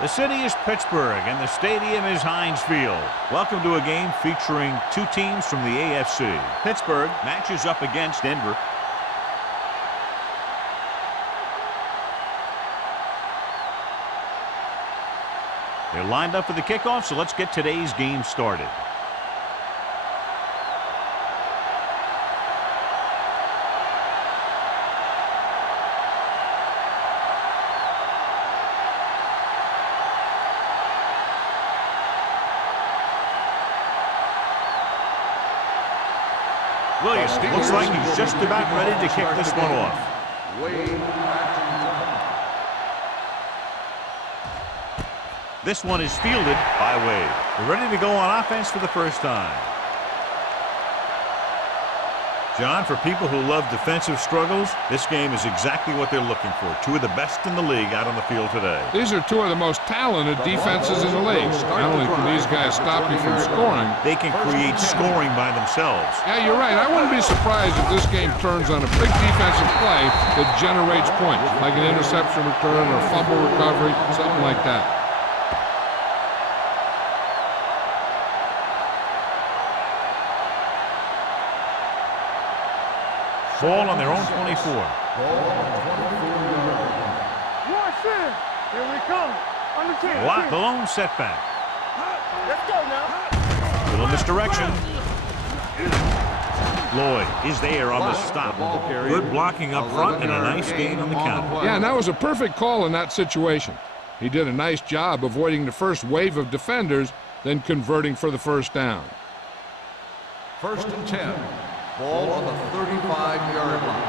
The city is Pittsburgh, and the stadium is Heinz Field. Welcome to a game featuring two teams from the AFC. Pittsburgh matches up against Denver. They're lined up for the kickoff, so let's get today's game started. Williams looks like he's just about ready to kick this one off. This one is fielded by Wade. They're ready to go on offense for the first time. John, for people who love defensive struggles, this game is exactly what they're looking for. Two of the best in the league out on the field today. These are two of the most talented defenses in the league. Not only can these guys stop you from scoring, they can create scoring by themselves. Yeah, you're right. I wouldn't be surprised if this game turns on a big defensive play that generates points, like an interception return or fumble recovery, something like that. Ball on their own 24. Watch this. Here we come. On the 10. Lock the lone setback. Let's go now. Little misdirection. Lloyd is there on the stop. Good blocking up front and a nice gain on the count. Yeah, and that was a perfect call in that situation. He did a nice job avoiding the first wave of defenders, then converting for the first down. 1st and 10. Ball on the 35-yard line.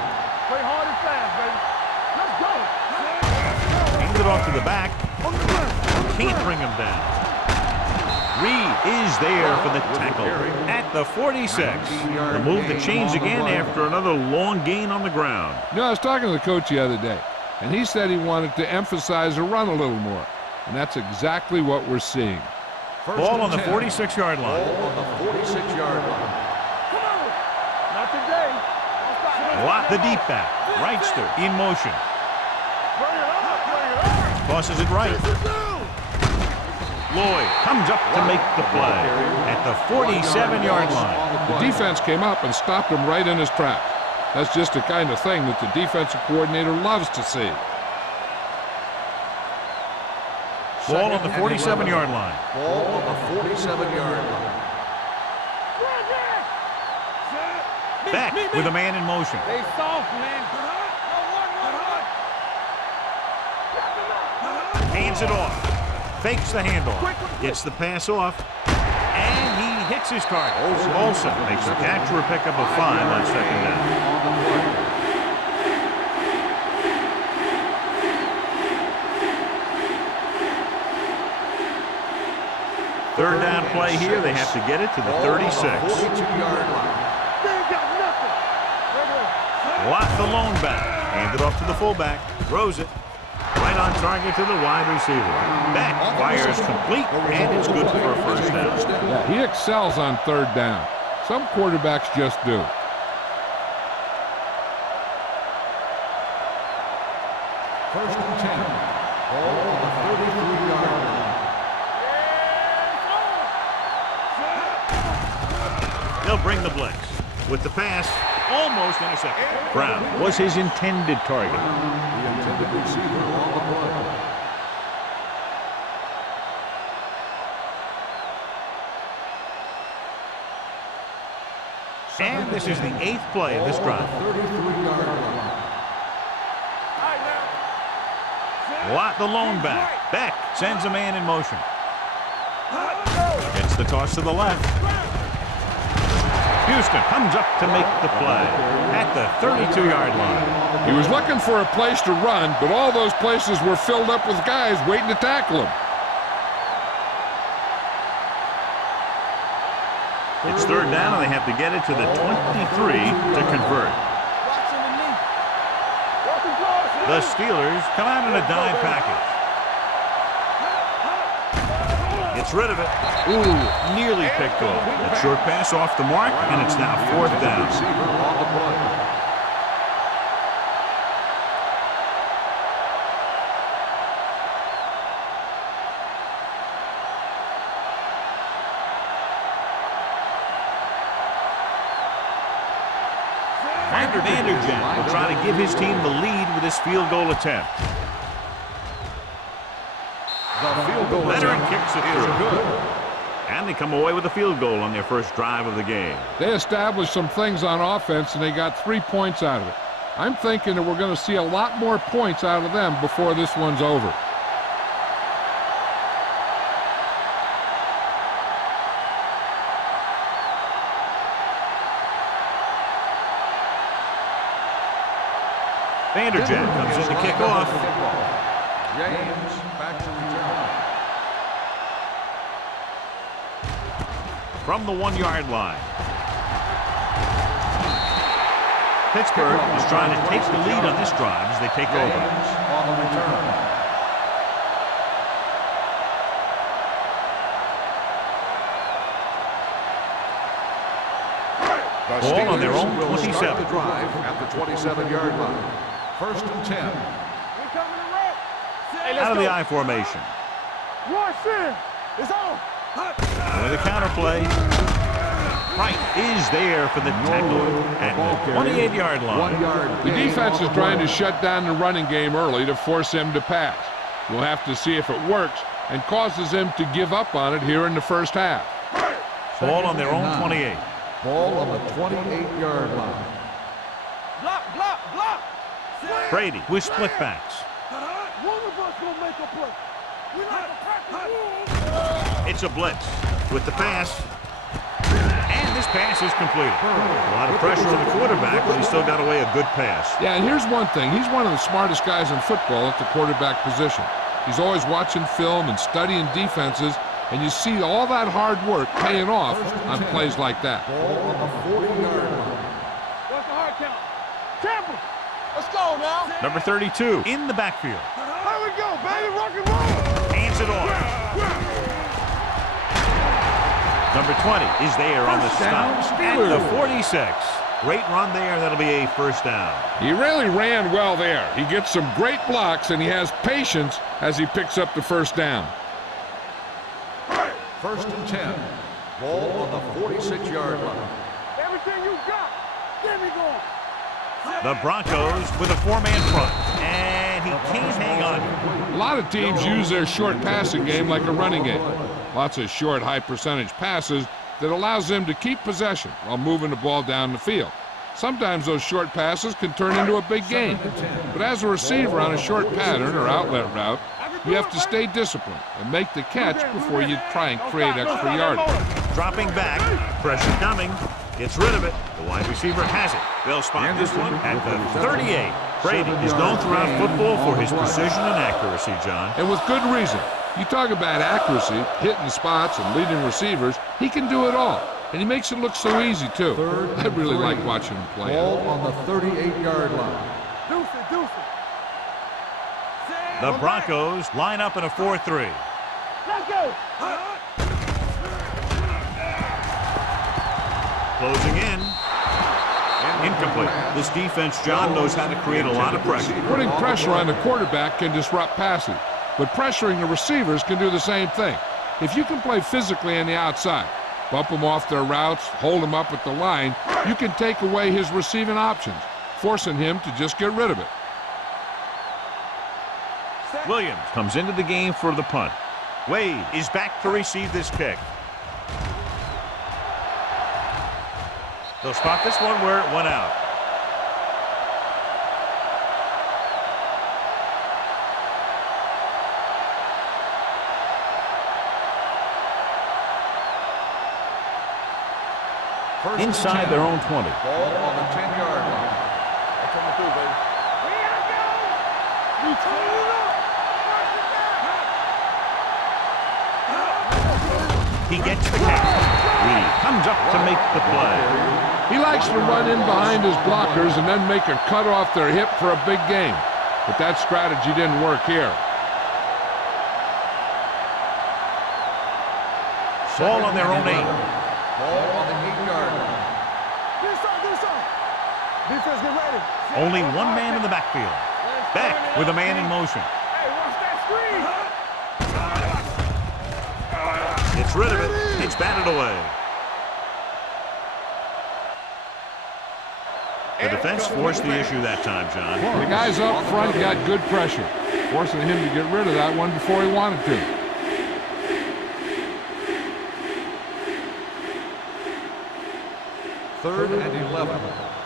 Play hard and fast, baby. Let's go. Hands it off to the back. Can't bring him down. Reed is there for the tackle at the 46. The move to change again after another long gain on the ground. You know, I was talking to the coach the other day, and he said he wanted to emphasize the run a little more. And that's exactly what we're seeing. Ball on the 46-yard line. Ball on the 46-yard line. Lock the deep back. Wrightster in motion. Tosses it right. Lloyd comes up to make the play at the 47-yard line. The defense came up and stopped him right in his tracks. That's just the kind of thing that the defensive coordinator loves to see. Ball on the 47-yard line. Ball on the 47-yard line. Back with a man in motion. They soft, man. Hands it off. Fakes the handoff. Gets the pass off. And he hits his target. Olsen makes the catch for a pickup of 5 on 2nd down. Third down play here. They have to get it to the 36. 42-yard line. Lock the lone back. Hand it off to the fullback. Throws it. Right on target to the wide receiver. Back fires complete, and it's good for a first down. Yeah, he excels on 3rd down. Some quarterbacks just do. First and 10. Ball on the 33-yard line. They'll bring the blitz. With the pass, almost intercepted. Brown was his intended target. The intended receiver on the play. And this is the 8th play of this drive. 33-yard line. Lock the lone back. Beck sends a man in motion. Gets the toss to the left. Houston comes up to make the play at the 32-yard line. He was looking for a place to run, but all those places were filled up with guys waiting to tackle him. It's 3rd down, and they have to get it to the 23 to convert. The Steelers come out in a dime package. Gets rid of it. Ooh, nearly picked off. A short pass off the mark, and it's now 4th down. Receiver on the play. Vanderjagt will try to give his team the lead with this field goal attempt. The field goal Veteran attempt kicks it is through. good. And they come away with a field goal on their first drive of the game. They established some things on offense, and they got 3 points out of it. I'm thinking that we're going to see a lot more points out of them before this one's over. Vanderjagt comes in to kick off. James back to return. From the 1-yard line. Pittsburgh is trying to take the lead on this drive as they take over. James on the return. The Ball on their Steelers own will 27. start the drive at the 27-yard line. First and 10. We coming to rock. Hey, Out of the I formation. Rush in. It's on. With a counter play. Wright is there for the tackle at the 28-yard line. 1 yard. The defense is trying to shut down the running game early to force him to pass. We'll have to see if it works and causes him to give up on it here in the first half. Ball on their own 28. Ball on the 28-yard line. Block, block, block. Brady with split backs. One of us gonna make a play. We like a practice. It's a blitz with the pass. And this pass is completed. A lot of pressure on the quarterback, but he still got away a good pass. Yeah, and here's one thing. He's one of the smartest guys in football at the quarterback position. He's always watching film and studying defenses, and you see all that hard work paying off on plays like that. Ball on the 40-yard line. What's the hard count? Tampa. Let's go now. Number 32 in the backfield. Here we go, baby. Rock and roll. Hands it off. Number 20 is there on the stop at the 46. Great run there. That'll be a first down. He really ran well there. He gets some great blocks, and he has patience as he picks up the first down. First and 10. Ball on the 46-yard line. Everything you got. Get me going. The Broncos with a 4-man front. And he can't hang on. A lot of teams use their short passing game like a running game. Lots of short, high-percentage passes that allows them to keep possession while moving the ball down the field. Sometimes those short passes can turn into a big gain. But as a receiver on a short pattern or outlet route, you have to stay disciplined and make the catch before you try and create extra yardage. Dropping back. Pressure coming. Gets rid of it. The wide receiver has it. They'll spot this one at the 38. Brady is known throughout football for his precision and accuracy, John. And with good reason. You talk about accuracy, hitting spots, and leading receivers, he can do it all. And he makes it look so easy, too. I really like watching him play. Ball on the 38-yard line. Deuce it, deuce it. The Broncos line up in a 4-3. Let's go. Closing in. Incomplete. This defense, John, knows how to create a lot of pressure. Putting pressure on the quarterback can disrupt passing, but pressuring the receivers can do the same thing. If you can play physically on the outside, bump them off their routes, hold them up at the line, you can take away his receiving options, forcing him to just get rid of it. Williams comes into the game for the punt. Wade is back to receive this kick. They'll spot this one where it went out. Inside their own 20. Ball on the 10-yard line. Coming through, baby. Here I go. We turn it up. He gets the catch. Reed comes up to make the play. He likes to run in behind his blockers and then make a cut off their hip for a big gain. But that strategy didn't work here. Ball on their own 8. Ball on the 8-yard line. Do something. Defense, get ready. Only one man in the backfield. Beck with a man in motion. Hey, watch that screen. Gets rid of it. It's batted away. The defense forced the issue that time, John. The guys up front got good pressure, forcing him to get rid of that one before he wanted to. Third and 11.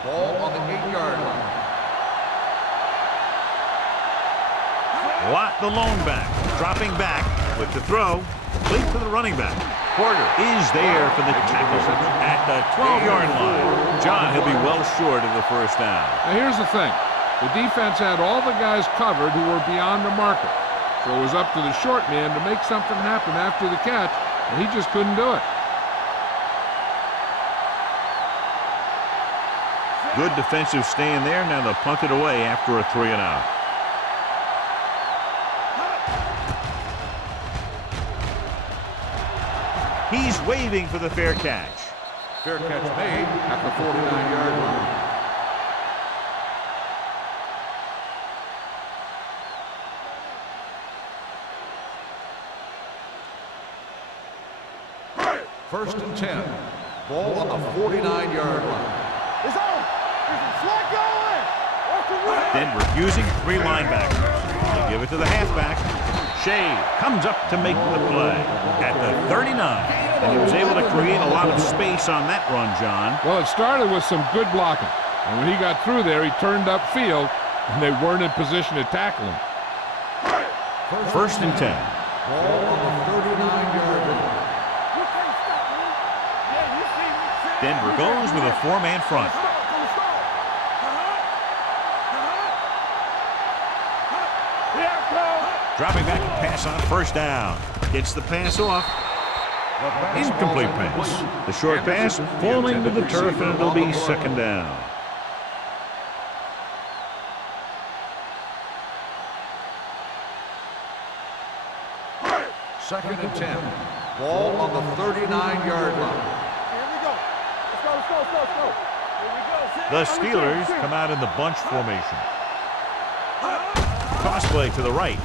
Ball on the 8-yard line. Watt, the lone back, dropping back with the throw, complete to the running back. Porter is there for the tackle at the 12-yard line. John, he'll be well short of the first down. Now here's the thing. The defense had all the guys covered who were beyond the marker. So it was up to the short man to make something happen after the catch, and he just couldn't do it. Good defensive stand there. Now they'll punt it away after a 3-and-out. He's waving for the fair catch. Fair catch made at the 49-yard line. First and 10. Ball on the 49-yard line. It's on. There's a slot going. Off the right. Denver using 3 linebackers. They give it to the halfback. Shea comes up to make the play at the 39. And he was able to create a lot of space on that run, John. Well, it started with some good blocking. And when he got through there, he turned upfield, and they weren't in position to tackle him. First and 10. Ball on the 39-yard line. You can't stop me. Yeah, you see me. Denver goes with a 4-man front. Dropping back to pass on first down. Gets the pass off. Incomplete pass. The short pass falling to the turf, and it'll be second down. Second and 10. Ball on the 39-yard line. Here we go. Let's go, let's go, let's go, let's go. Here we go. The Steelers come out in the bunch formation. Toss play to the right.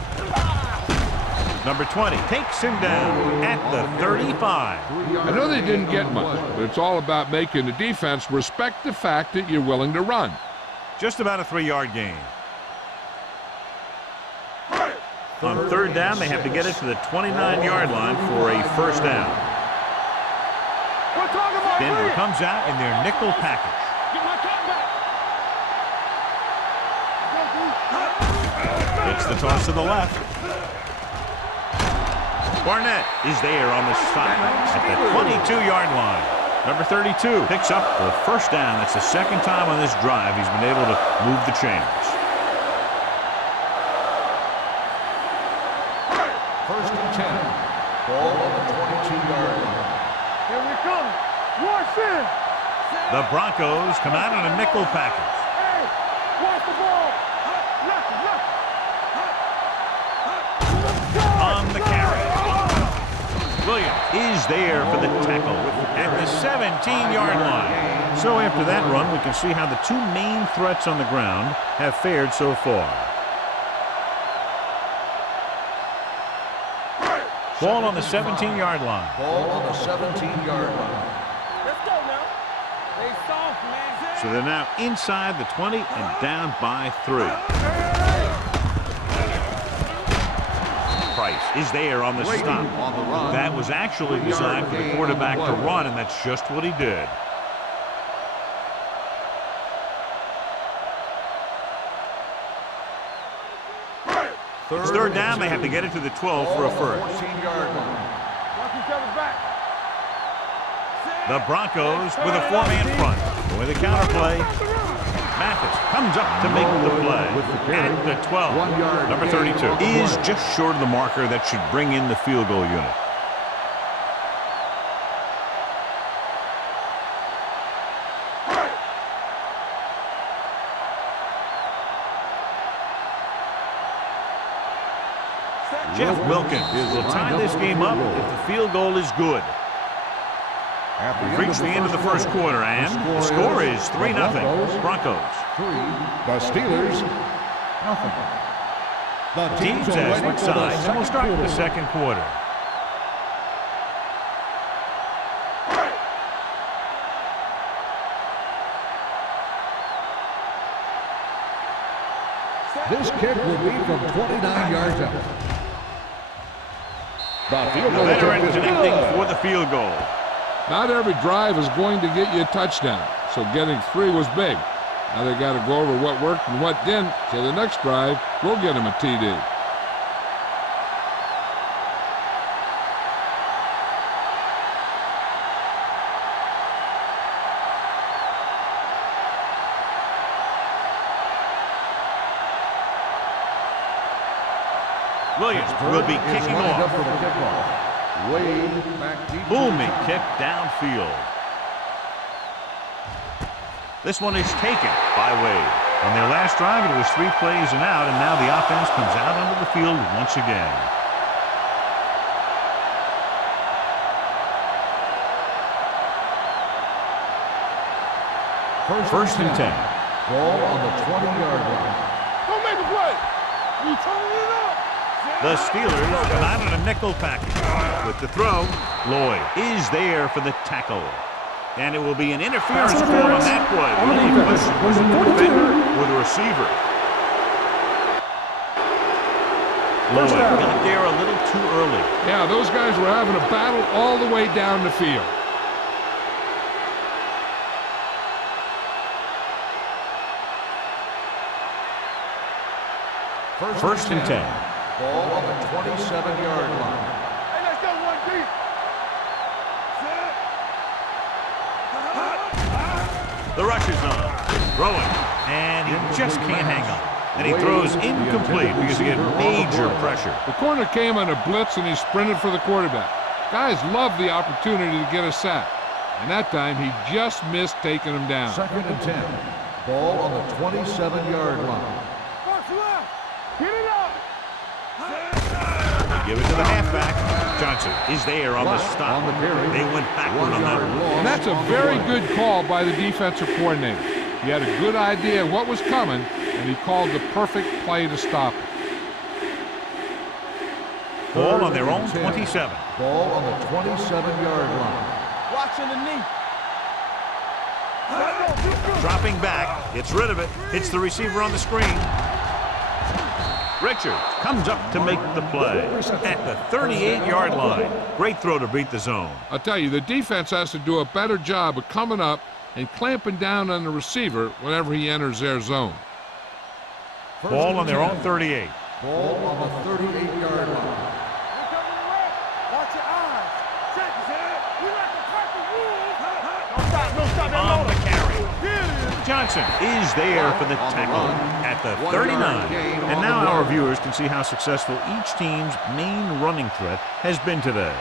Number 20 takes him down at the 35. I know they didn't get much, but it's all about making the defense respect the fact that you're willing to run. Just about a 3-yard gain. On third down, they have to get it to the 29-yard line for a first down. We're talking about Denver three. comes out in their nickel package. Get my top back. It's the toss to the left. Barnett is there on the side at the 22-yard line. Number 32 picks up the first down. That's the second time on this drive he's been able to move the chains. First and 10. Ball on the 22-yard line. Here we come. Watch in. The Broncos come out in a nickel package. Hey, watch the ball. Left, left. On the carry. Williams is there for the tackle at the 17-yard line. So after that run, we can see how the two main threats on the ground have fared so far. Ball on the 17-yard line. Ball on the 17-yard line. Let's go now. They soft, man. So they're now inside the 20 and down by 3. Price is there on the Brady stop. on the run. That was actually designed for the quarterback to run, and that's just what he did. It's third down. They have to get it to the 12 for a first. 14-yard line. Watch each other back. The Broncos with a 4-man front. With a counterplay. Mathis comes up to make the play at the 12. Number 32 is just short of the marker that should bring in the field goal unit. Jeff Wilkins will tie this game up if the field goal is good. We've reached the end of the first quarter, and the score is 3-0. Broncos. 3. The Steelers, nothing. The Teams as switch sides, and we'll start with the second quarter. This kick will be from 29 yards out. The field The goal veteran attempt is connecting good. for the field goal. Not every drive is going to get you a touchdown, so getting 3 was big. Now they got to go over what worked and what didn't, so the next drive will get them a TD. Williams will be kicking Lined up off. for the kickoff. Way back deep. Booming kick downfield. This one is taken by Wade. On their last drive, it was 3 plays and out, and now the offense comes out onto the field once again. First and 10. Ball on the 20-yard line. Don't make a play. You turning it up. The Steelers come out in a nickel package. With the throw, Lloyd is there for the tackle. And it will be an interference call on that play. The only question was it the defender or the receiver? Lloyd got there a little too early. Yeah, those guys were having a battle all the way down the field. First and 10. Ball on the 27-yard line. Hey, let's go one deep. The rush is on. Throwing. And he just can't hang on. And he throws incomplete because he had major pressure. The corner came on a blitz and he sprinted for the quarterback. Guys love the opportunity to get a sack. And that time he just missed taking him down. Second and 10. Ball on the 27-yard line. Box left. Get it up. Give it to the halfback. Johnson is there on the stop. On the carry. They went backward on that one. And that's a very good call by the defensive coordinator. He had a good idea of what was coming, and he called the perfect play to stop it. Ball on their own 27. Ball on the 27-yard line. Watching the knee. Dropping back, gets rid of it, hits the receiver on the screen. Richards comes up to make the play at the 38-yard line. Great throw to beat the zone. I'll tell you, the defense has to do a better job of coming up and clamping down on the receiver whenever he enters their zone. Ball on their own 38. Ball on the 38-yard line. Watch your eyes. Check it. We like to crack the rules. Don't stop. On the carry. Here it is. Johnson is there for the tackle at the 39. And now our viewers can see how successful each team's main running threat has been today.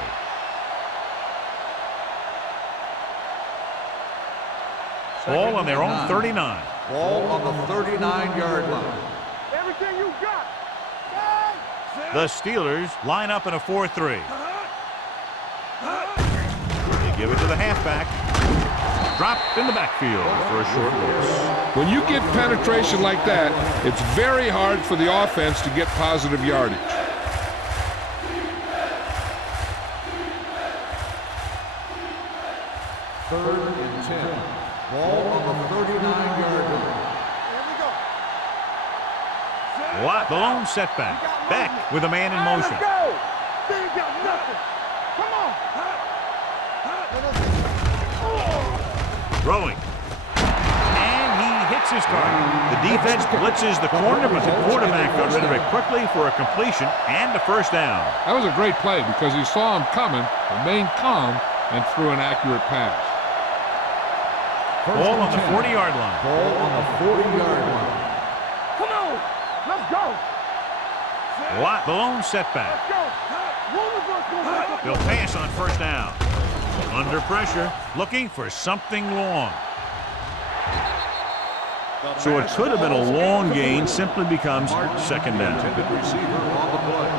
Ball on their own 39. Ball on the 39-yard line. Everything you got. The Steelers line up in a 4-3. They give it to the halfback. Dropped in the backfield for a short loss. When you get penetration like that, it's very hard for the offense to get positive yardage. Third and 10. Ball on the 39-yard line. Here we go. What? The lone setback. Beck with a man in motion. Let's go. They ain't got nothing. Come on. Throwing. And he hits his target. The defense blitzes the corner, but the quarterback got rid of it quickly for a completion and a first down. That was a great play because he saw him coming, remained calm, and threw an accurate pass. Ball on the 40-yard line. Ball on the 40-yard line. Come on. Let's go. Watt, the lone setback. Let's go. One of us gonna make a He'll pass on first down. Under pressure, looking for something long. So it could have been a long gain, simply becomes second down. Intended receiver on the play.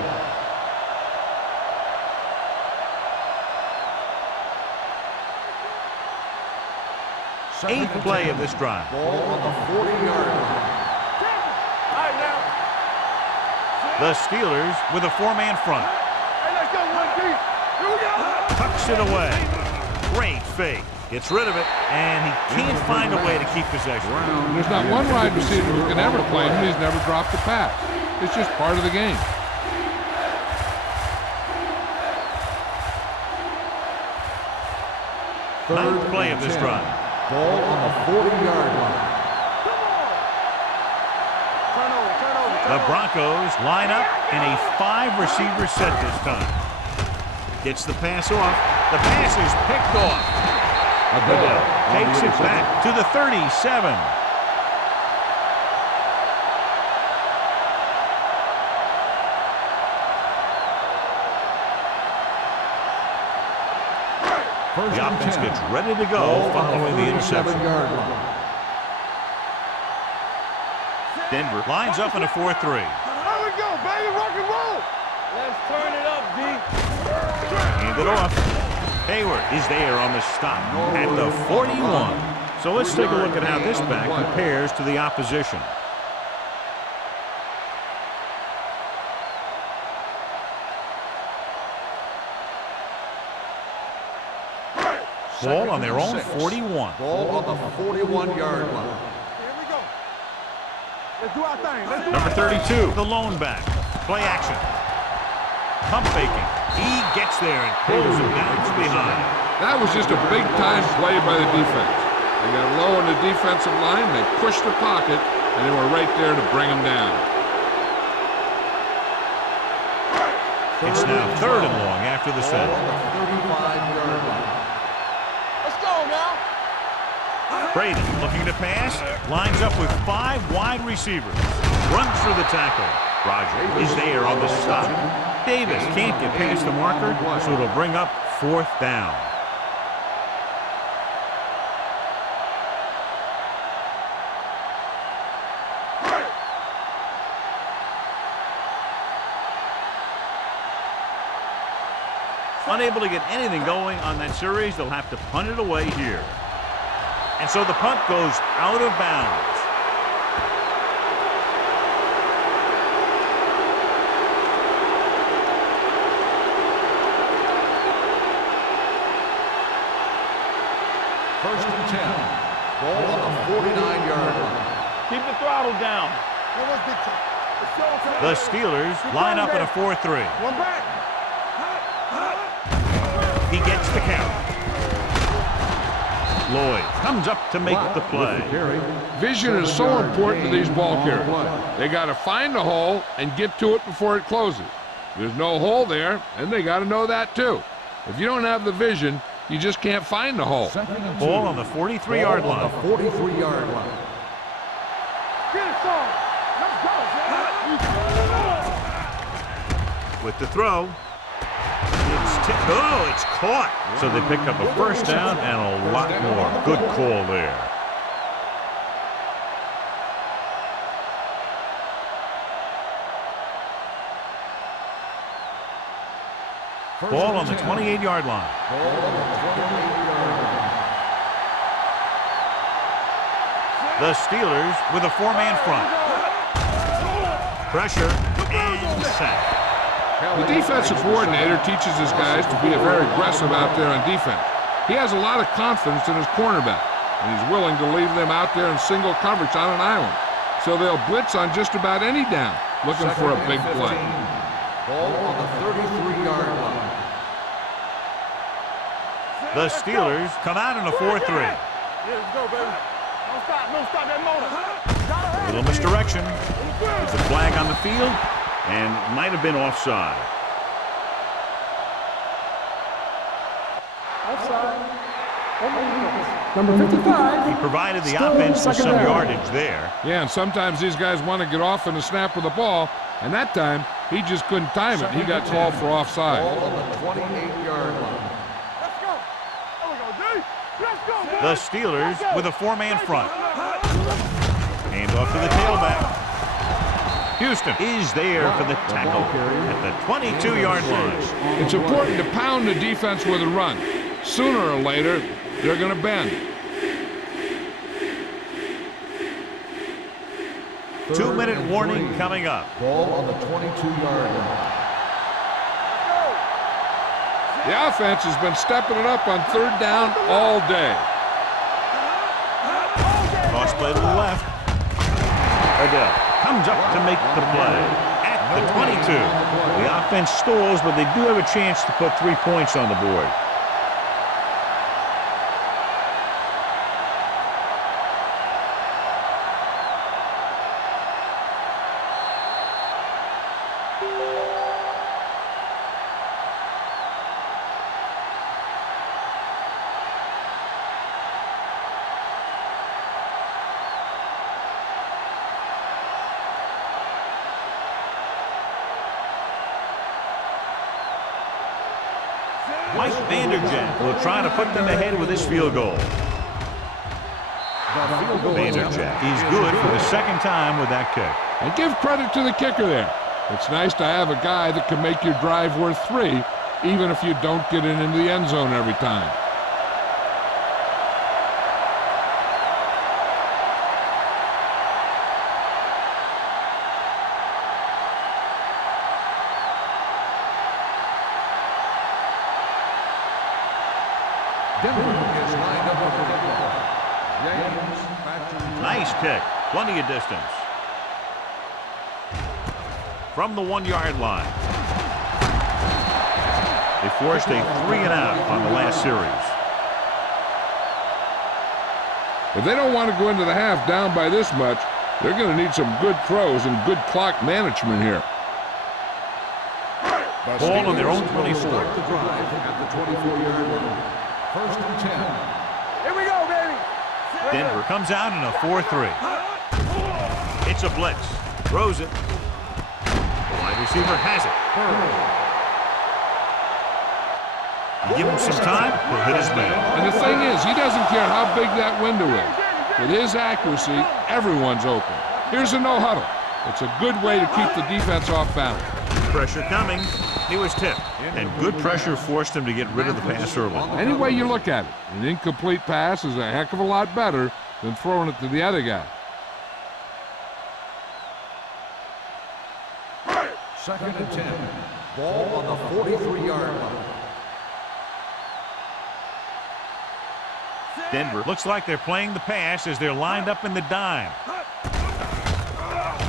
Eighth play of this drive. Ball on the 40-yard line. All right, now. The Steelers with a four-man front. Hey, let's go one deep. Here we go. Tucks it away. Great fake. Gets rid of it, and he can't find a way to keep possession. There's not one wide receiver who can ever claim he's never dropped a pass. It's just part of the game. Ninth play of this drive. Ball on the 40-yard line. The Broncos line up in a 5-receiver set this time. Gets the pass off. The pass is picked off. Goodell takes it back to the 37. The offense gets ready to go following the interception. Denver lines up in a 4-3. There we go, baby. Rock and roll. Let's turn it up, D. Hand it off. Hayward is there on the stop at the 41. So let's take a look at how this back compares to the opposition. Ball on their own 41. Ball on the 41-yard line. Here we go. Let's do our thing. Let's do Number 32, the lone back. Play action. Pump faking. He gets there and pulls him down from behind. That was just a big-time play by the defense. They got low on the defensive line, they pushed the pocket, and they were right there to bring him down. It's now 3rd and long after the set. Ball on the 35-yard line. Let's go now. Brady looking to pass. Lines up with 5 wide receivers. Runs through the tackle. Roger is there on the stop. Davis can't get past the marker, so it'll bring up 4th down. Unable to get anything going on that series, they'll have to punt it away here. And so the punt goes out of bounds. First and 10. Ball on the 49-yard line. Keep the throttle down. The Steelers line up in a 4-3. One back. He gets the count. Lloyd comes up to make the play. Vision is so important to these ball carriers. They got to find the hole and get to it before it closes. There's no hole there, and they got to know that too. If you don't have the vision, you just can't find the hole. Ball on the 43-yard line. 43-yard line. Get it, son. Let's go. With the throw. It's caught. So they pick up a first down and a lot more. Good call there. Ball on the 28-yard line. The Steelers with a 4-man front. Pressure and sack. The defensive coordinator teaches his guys to be very aggressive out there on defense. He has a lot of confidence in his cornerback, and he's willing to leave them out there in single coverage on an island. So they'll blitz on just about any down, looking for a big play. Ball on the 33-yard line. The Steelers come out in a 4-3. Yeah, let's go, baby. Don't stop that motor. Little misdirection. There's a flag on the field, and might have been offside. Number 55. He provided the Still offense with second some down. yardage there. Yeah, and sometimes these guys want to get off in the snap of the ball, and that time he just couldn't time it. He got called for offside. Ball on the 28-yard line. Let's go. There we go, D. Let's go, boy. The Steelers with a 4-man front. Hand off to the tailback. Houston is there for the tackle at the 22-yard line. It's important to pound the defense with a run. Sooner or later, they're going to bend. 2-minute warning coming up. Ball on the 22-yard line. The offense has been stepping it up on third down all day. Cross play to the left. Adele comes up to make the play at the 22. The offense stalls, but they do have a chance to put 3 points on the board. Mike Vanderjagt will try to put them ahead with his field goal. Vanderjagt is good for the second time with that kick. And give credit to the kicker there. It's nice to have a guy that can make your drive worth 3, even if you don't get it into the end zone every time. Nice kick. Plenty of distance. From the 1-yard line. They forced a 3-and-out on the last series. If they don't want to go into the half down by this much, they're going to need some good throws and good clock management here. Ball on their own 24. The drive at the 24-yard line. First and 10. Here we go, baby. Denver comes out in a 4-3. It's a blitz. Throws it. The wide receiver has it. You give him some time, he'll hit his man. And the thing is, he doesn't care how big that window is. With his accuracy, everyone's open. Here's a no-huddle. It's a good way to keep the defense off balance. Pressure coming. He was tipped. And good pressure forced him to get rid of the pass early. Any way you look at it, an incomplete pass is a heck of a lot better than throwing it to the other guy. Second and 10. Ball on the 43-yard line. Denver looks like they're playing the pass as they're lined up in the dime.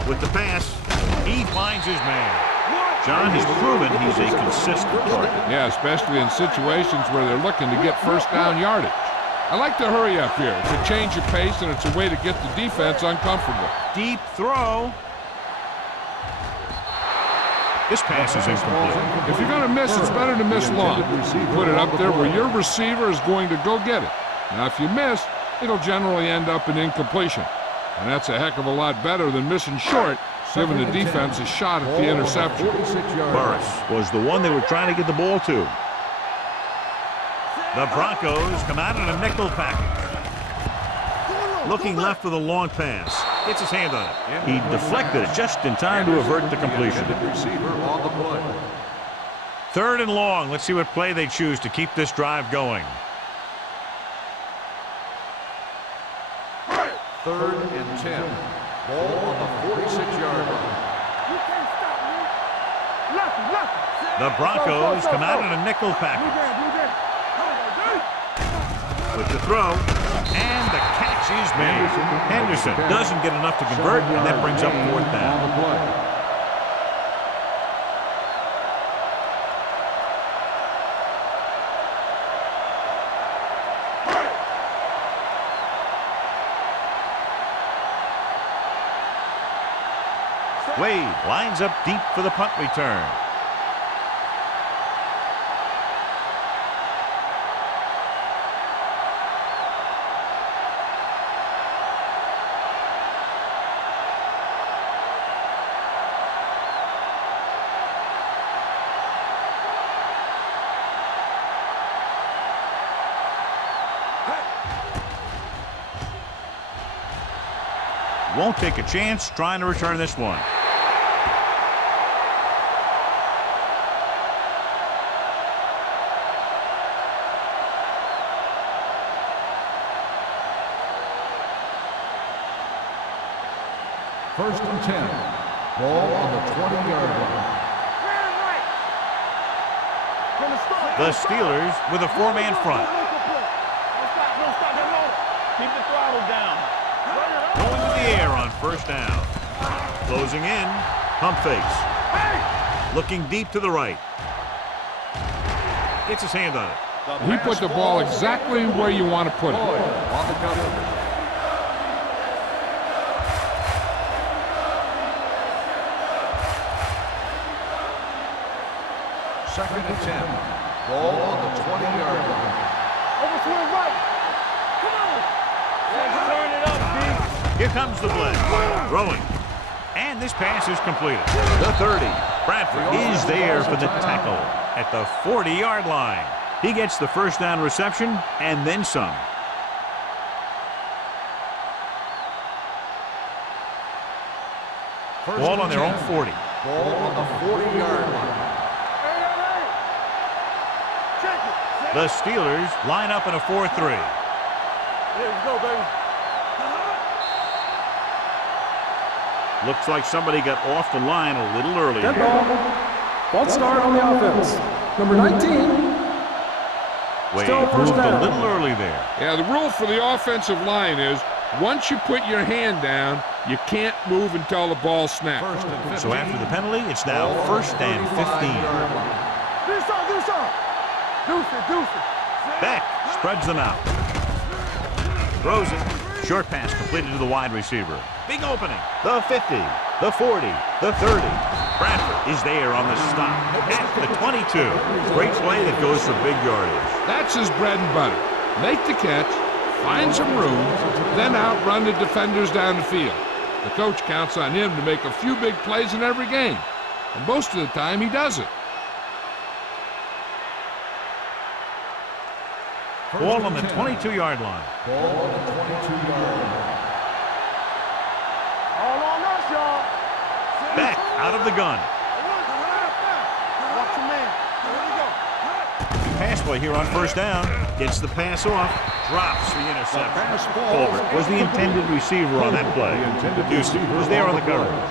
With the pass, he finds his man. John has proven he's a consistent target. Yeah, especially in situations where they're looking to get first down yardage. I like to hurry up here. It's a change of pace, and it's a way to get the defense uncomfortable. Deep throw. This pass is incomplete. If you're going to miss, it's better to miss long. Put it up there where your receiver is going to go get it. Now, if you miss, it'll generally end up in incompletion. And that's a heck of a lot better than missing short, giving the defense a shot at the interception. Burris was the one they were trying to get the ball to. The Broncos come out in a nickel package. Looking left for the long pass. Gets his hand on it. He deflected it just in time to avert the completion. Third and long. Let's see what play they choose to keep this drive going. Third and 10. Ball on the 46-yard line. You can't stop me. Lucky. The Broncos come out in a nickel package. With the throw, and the catch is made. Henderson doesn't get enough to convert, and that brings up fourth down. Wade lines up deep for the punt return. Won't take a chance trying to return this one. First and 10. Ball on the 20-yard line. From the start. The Steelers with a four-man front. Don't stop. That loader. Keep the throttle down. Going to the air on first down. Closing in. Pump fakes. Looking deep to the right. Gets his hand on it. He put the ball exactly where you want to put it. On the cover. Second and 10. Ball on the 20-yard line. Overswing right. Come on. Let's turn it up, D. Here comes the blitz. Throwing. And this pass is completed. The 30. Bradford is there for the tackle at the 40-yard line. He gets the first down reception and then some. Ball on their own 40. Ball on the 40-yard line. Check it. The Steelers line up in a 4-3. There you go, baby. Looks like somebody got off the line a little early. Dead ball. False start on the offense. Number 19. Wade Still first moved a down. little early there. Yeah, the rule for the offensive line is once you put your hand down, you can't move until the ball snaps. First and 15. So after the penalty, it's now first and 15. Do something. Deuce it. Beck spreads them out. Throws it. Short pass completed to the wide receiver. Big opening. The 50, the 40, the 30. Bradford is there on the stop at the 22. Great play that goes for big yardage. That's his bread and butter. Make the catch, find some room, then outrun the defenders down the field. The coach counts on him to make a few big plays in every game. And most of the time, he does it. Ball on the 22-yard line. Ball on the 22-yard line. All on us, y'all. Beck out of the gun. Watch your man. Here we go. Pass play here on first down. Gets the pass off. Drops the interception. Colbert was the intended receiver on that play. Houston was there on the coverage.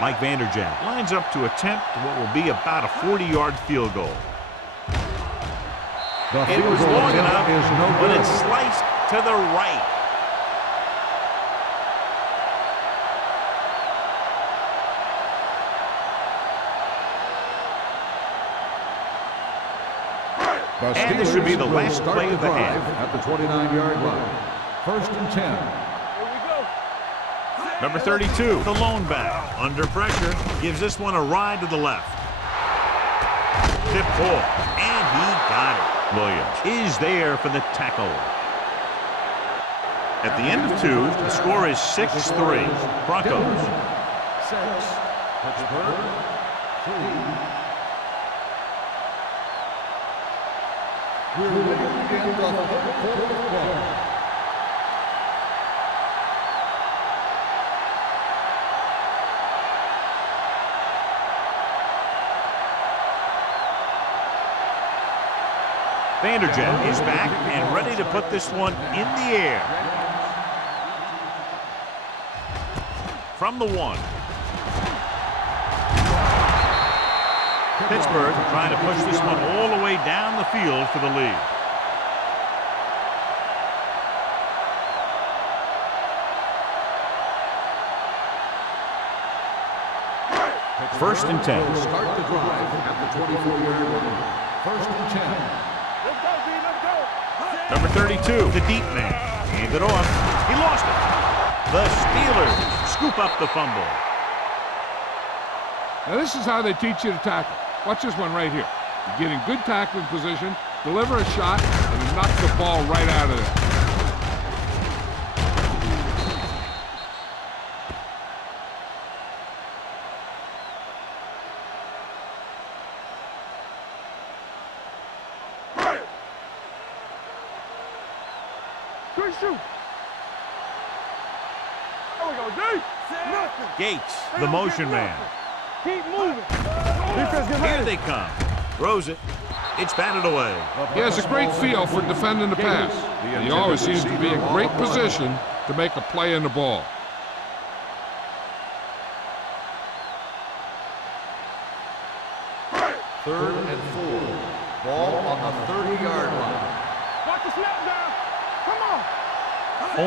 Mike Vanderjagt lines up to attempt what will be about a 40-yard field goal. It was long enough, but it's sliced to the right. And this should be the last play of the half. At the 29-yard line. First and 10. Here we go. Number 32, the lone back. Under pressure, gives this one a ride to the left. Tip ball, and he got it. Williams is there for the tackle. At the end of 2, the score is 6-3. Broncos. 6. Pittsburgh. 3. We're waiting in the third quarter. Vanderjagt is back and ready to put this one in the air. From the 1. Pittsburgh trying to push this one all the way down the field for the lead. First and 10. Will start the drive at the 24-yard line. First and 10. Let's go, D. Let's go. Number 32, the deep man. Hand it off. He lost it. The Steelers scoop up the fumble. Now, this is how they teach you to tackle. Watch this one right here. You get in good tackling position, deliver a shot, and you knock the ball right out of there. Good shoot. There we go, D. Nothing. Gates, the motion man. Keep moving. Defense, get Here ready. they come. Throws it. It's batted away. He has a great feel for defending the pass. He always seems to be in great position to make a play in the ball. Third and 4. Ball on the 30-yard line. Watch the snap down. Come on.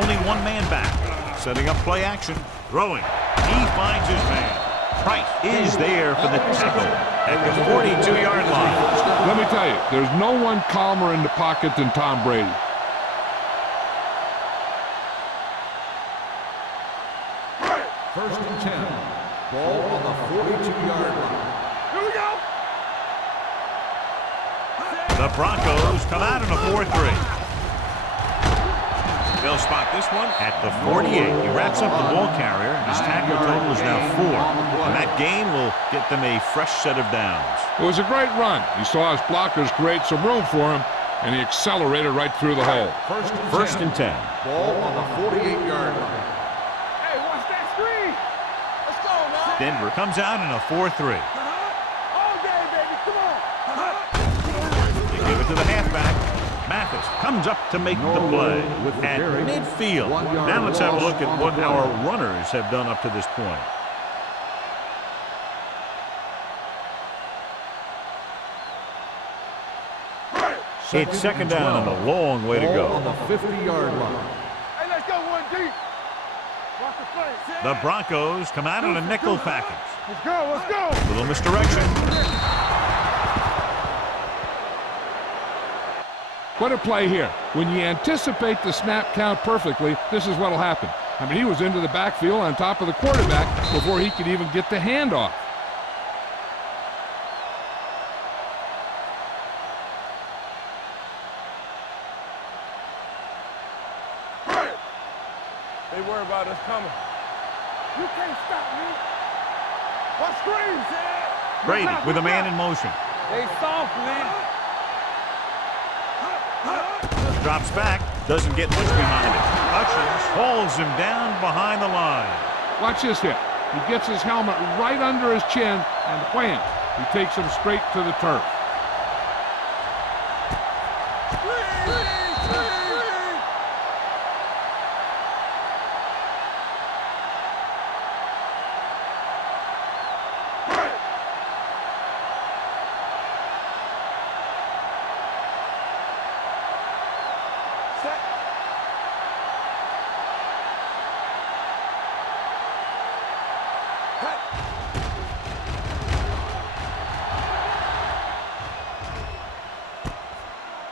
Only one man back. Setting up play action. Throwing. He finds his man. Price is there for the tackle at the 42-yard line. Let me tell you, there's no one calmer in the pocket than Tom Brady. First and 10. Ball on the 42-yard line. Here we go. The Broncos come out in a 4-3. They'll spot this one at the 48. He wraps up the ball carrier. His tackle total is now 4. And that gain will get them a fresh set of downs. It was a great run. He saw his blockers create some room for him, and he accelerated right through the hole. First and 10. Ball on the 48-yard line. Hey, watch that screen. Let's go now. Denver comes out in a 4-3. All day, baby. Come on. They give it to the halfback. Mathis comes up to make the play at midfield. Now let's have a look at what our runners have done up to this point. It's second down and a long way to Ball go. on the 50-yard line. Hey, let's go one deep. Watch the play. The Broncos come out in a nickel package. Let's go. Let's go. Little misdirection. What a play here. When you anticipate the snap count perfectly, this is what will happen. I mean, he was into the backfield on top of the quarterback before he could even get the handoff. They worry about us coming. You can't stop me. What screams? Brady with a man in motion. They softly. Drops back, doesn't get much behind it. Hutchins holds him down behind the line. Watch this hit. He gets his helmet right under his chin, and wham, he takes him straight to the turf.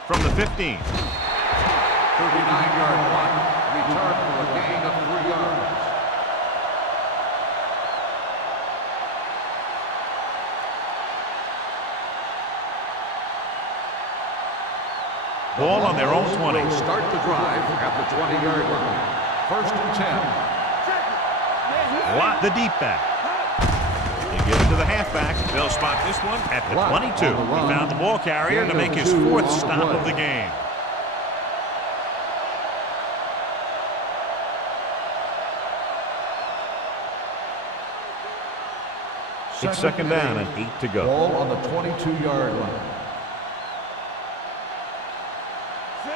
From the 15. 39-yard line. Return for a gain of 3 yards. Ball on their own 20. Start the drive at the 20-yard line. First and 10. Lot the deep back. They give it to the halfback. They'll spot this one at the 22. He found the ball carrier to make his 4th stop of the game. It's second down and 8 to go. Ball on the 22-yard line.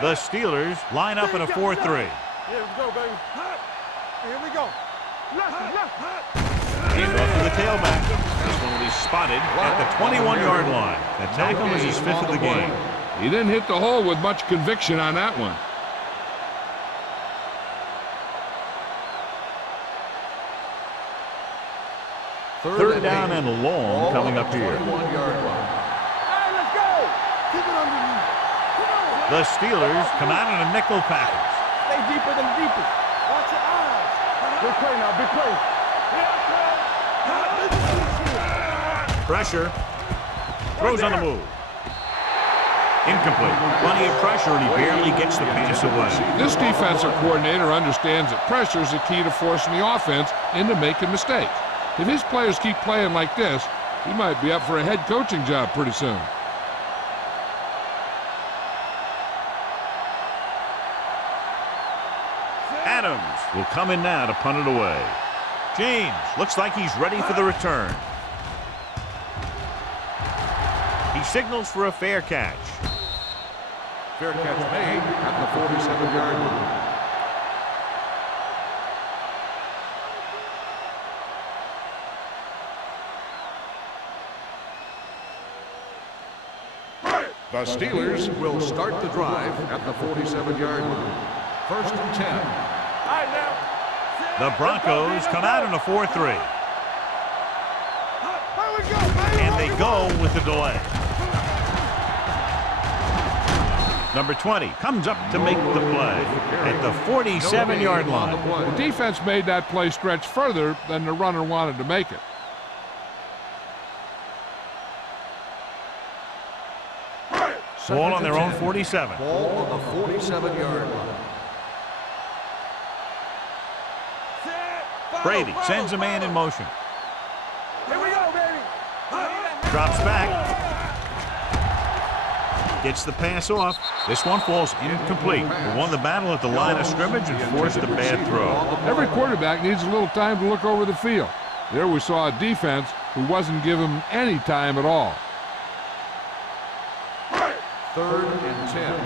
The Steelers line up in a 4-3. Here we go, baby. Here we go. Left. Hand off to the tailback. This one will be spotted at the 21-yard line. The tackle is his 5th of the game. He didn't hit the hole with much conviction on that one. Third down and long coming up here. 21-yard line. Hey, let's go. Keep it underneath. Come on. The Steelers come out in a nickel package. Stay deeper than deepest. Watch your eyes. Big play now, big play. Pressure. Throws on the move. Incomplete. Plenty of pressure, and he barely gets the pass away. This defensive coordinator understands that pressure is the key to forcing the offense into making mistakes. If his players keep playing like this, he might be up for a head coaching job pretty soon. Adams will come in now to punt it away. James looks like he's ready for the return. He He signals for a fair catch. Fair catch made at the 47-yard line. The Steelers will start the drive at the 47-yard line. 1st and 10. All right, now. The Broncos come out in a 4-3. Here we go, baby. And they go with the delay. Number 20 comes up to make the play at the 47-yard line. The defense made that play stretch further than the runner wanted to make it. Ball on their own 47. Ball on the 47-yard line. Brady sends a man in motion. Here we go, baby. Drops back. Gets the pass off. This one falls incomplete. He won the battle at the line of scrimmage and forced a bad throw. Every quarterback needs a little time to look over the field. There we saw a defense who wasn't given any time at all. 3rd and 10.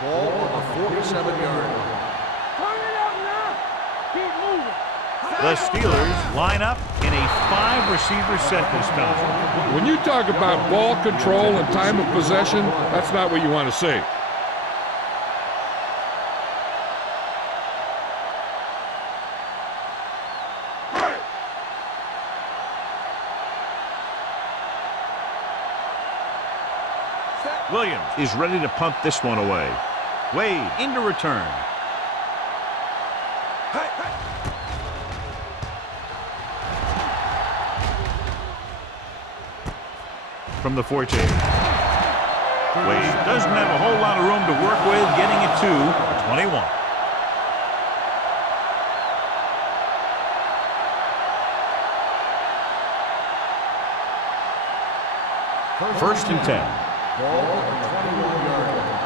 Ball on the 47-yard line. Turn it up now. Keep moving. The Steelers line up in a 5-receiver set this time. When you talk about ball control and time of possession, that's not what you want to see. Williams is ready to punt this one away. Wade into return. Hey, hey. From the 14. Wade doesn't have a whole lot of room to work with, getting it to the 21. First and 10. Ball on the 21-yard line.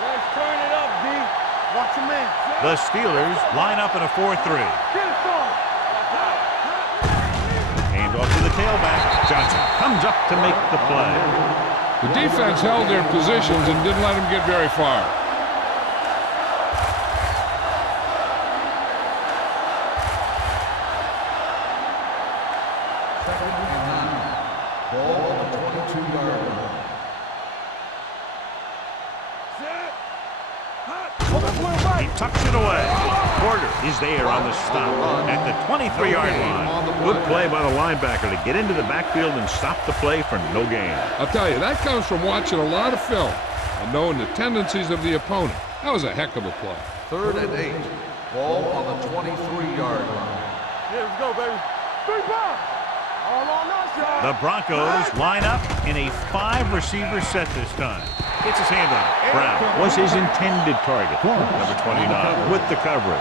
Let's turn it up, D. Watch your man. The Steelers line up in a 4-3. Get it started. Hand off to the tailback. Johnson comes up to make the play. The defense held their positions and didn't let them get very far. Second and 9. Ball on the 22-yard line. He tucks it away. Porter is there on the stop at the 23-yard line. Good play by the linebacker to get into the backfield and stop the play for no gain. I'll tell you, that comes from watching a lot of film and knowing the tendencies of the opponent. That was a heck of a play. 3rd and 8. Ball on the 23-yard line. Here we go, baby. 3 balls. All on us, y'all. The Broncos line up in a 5-receiver set this time. Gets his hand on it. Brown was his intended target. Number 29 with the coverage.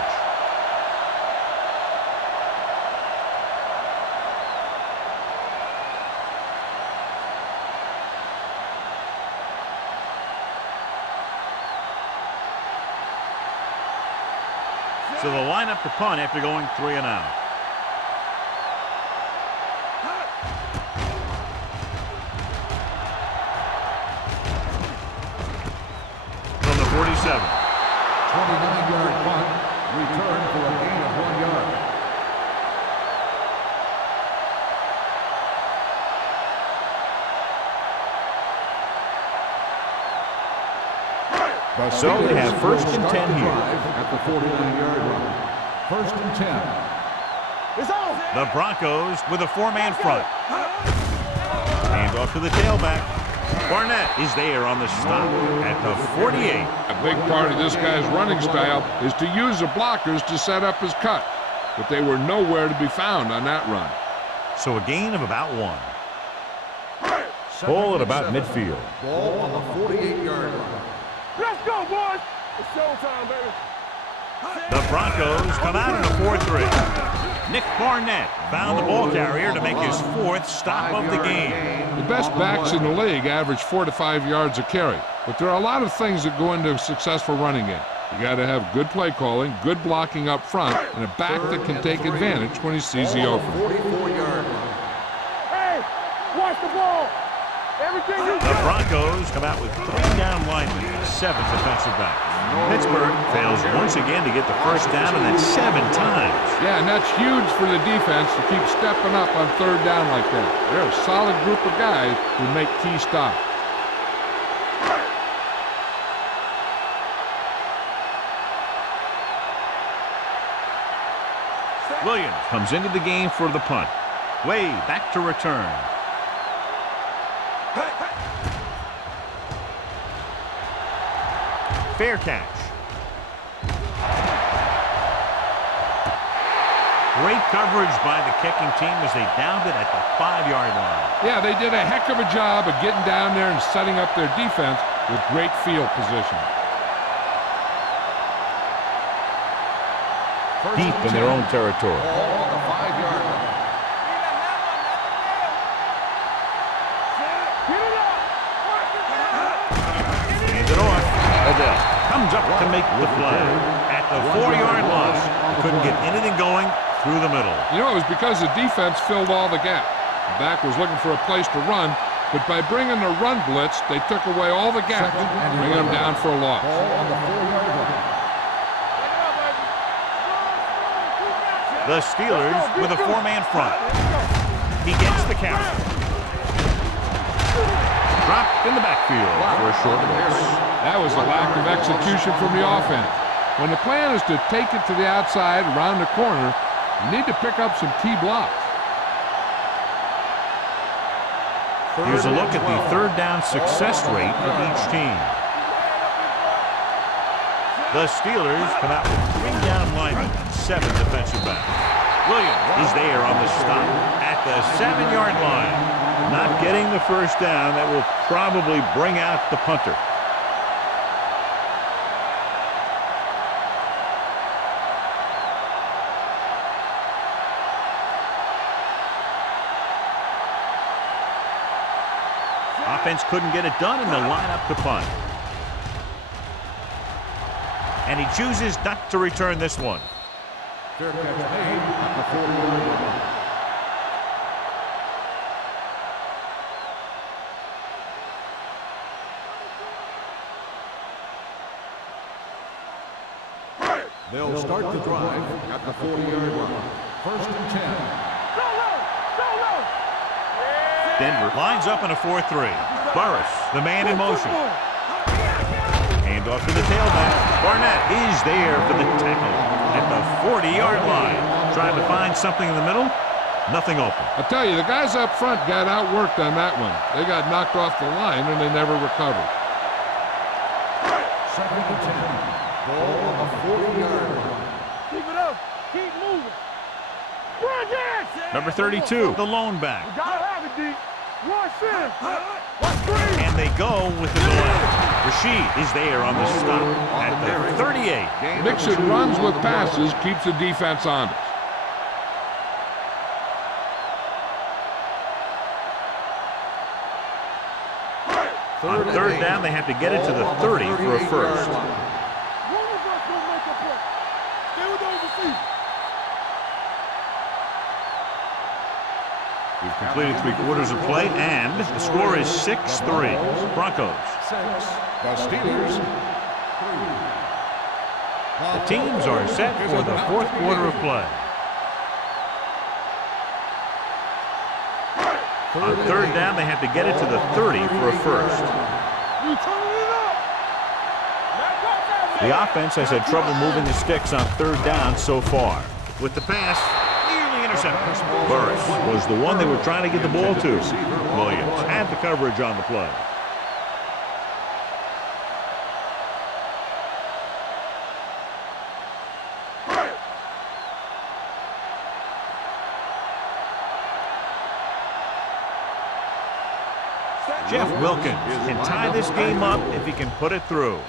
So they'll line up to punt after going 3 and out. From the 47. 29-yard punt. Return for a gain of 1 yard. So they have 1st and 10 here. At the 49-yard line. 1st and 10. It's on. The Broncos with a 4-man front. Hand off to the tailback. Barnett is there on the stop at the 48. A big part of this guy's running style is to use the blockers to set up his cut, but they were nowhere to be found on that run. So a gain of about 1. Ball at about midfield. Ball on the 48-yard line. Let's go, boys. It's showtime, baby. The Broncos come out in a 4-3. Nick Barnett found the ball carrier to make his 4th stop of the game. The best backs in the league average 4 to 5 yards a carry, but there are a lot of things that go into a successful running game. You got to have good play calling, good blocking up front, and a back that can take advantage when he sees the opening. 44-yard line. Hey, watch the ball. Everything you The got. Broncos come out with 3 down linemen and 7 defensive backs. Pittsburgh fails once again to get the first down, and that's 7 times. Yeah, and that's huge for the defense to keep stepping up on third down like that. They're a solid group of guys who make key stops. Williams comes into the game for the punt. Way back to return. Fair catch. Great coverage by the kicking team as they downed it at the 5-yard line. Yeah, they did a heck of a job of getting down there and setting up their defense with great field position. Deep in their own territory. Ball on the 5-yard line. Hand it off. Adele comes up to make the play. At the 4-yard line, he couldn't get anything going through the middle. You know, it was because the defense filled all the gap. The back was looking for a place to run, but by bringing the run blitz, they took away all the gaps, bringing them down for a loss. Ball on the 4-yard line. The Steelers with a 4-man front. He gets the count. Dropped in the backfield for a short loss. That was a lack of execution from the offense. When the plan is to take it to the outside, around the corner, you need to pick up some key blocks. Here's a look at the third down success rate of each team. The Steelers come out with 3 down linemen and 7 defensive backs. Williams is there on the stop at the 7-yard line. Not getting the first down. That will probably bring out the punter. Offense couldn't get it done, and they'll line up to punt. And he chooses not to return this one. Fair catch made at the 4-yard line. They'll start the drive at the 40-yard line. First and 10. Denver lines up in a 4-3. Burris, the man in motion. Hand off to the tailback. Barnett is there for the tackle at the 40-yard line. Trying to find something in the middle. Nothing open. I tell you, the guys up front got outworked on that one. They got knocked off the line, and they never recovered. Second and 10. Ball on the 40-yard line. Keep it up. Keep moving. Bring it. Number 32, the lone back. Gotta have it, D. One center. One three. And they go with the delay. Rashid is there on the stop at the 38. Mixing runs with passes keeps the defense honest. On third down, they have to get it to the 30 for a first. One of us gonna make a play. Stay with those receivers. We've completed 3/4 of play, and the score is 6-3. Broncos. 6. The Steelers. 3. The teams are set for the 4th quarter of play. On third down, they have to get it to the 30 for a first. You turning it up. The offense has had trouble moving the sticks on third down so far. With the pass, nearly intercepted. Burris was the one they were trying to get the ball to. Williams had the coverage on the play. Jeff Wilkins can tie this game up if he can put it through.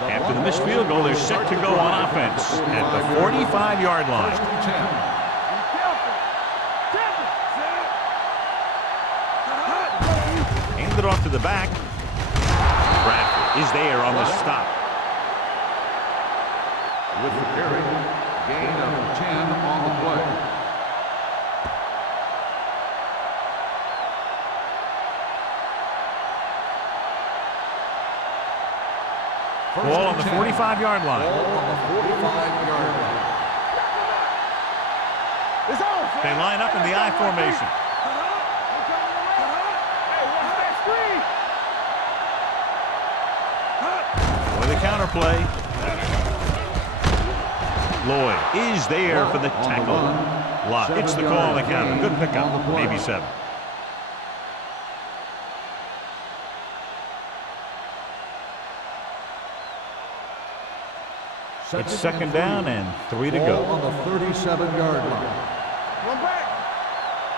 After the missed field goal, they're set to go on offense at the 45-yard line. First and 10. Hand it off to the back. Bradford is there on the stop. With the carry, gain of 10 on the play. Ball on the 45-yard line. Ball on the 45-yard line. It's on. They line up in the I formation. For the counter play. Lloyd is there for the tackle. Lott hits the call on the counter. Good pickup. Maybe 7. It's second down and 3 to Ball go. on the 37-yard line. One back.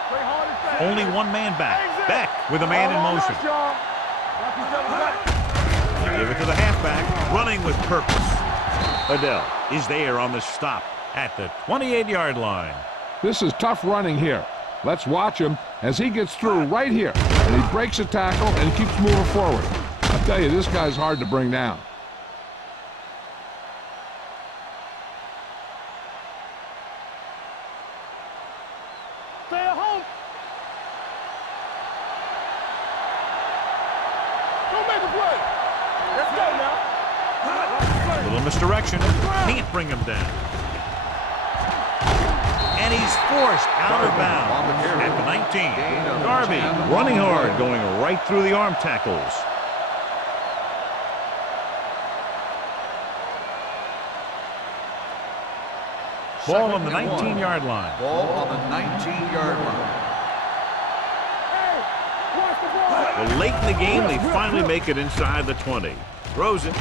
Play hard and fast. Only one man back. Beck with a man in motion. They give it to the halfback, running with purpose. Adele is there on the stop at the 28-yard line. This is tough running here. Let's watch him as he gets through right here. And he breaks a tackle and keeps moving forward. I tell you, this guy's hard to bring down. Stay at home. Don't make a play. Let's go now. A little misdirection. Can't bring him down. And he's forced out of bounds at the 19. Darby running hard, going right through the arm tackles. Ball on the 19-yard line. Ball on the 19-yard line. Hey, watch the ball. Well, late in the game, they finally make it inside the 20. Throws it.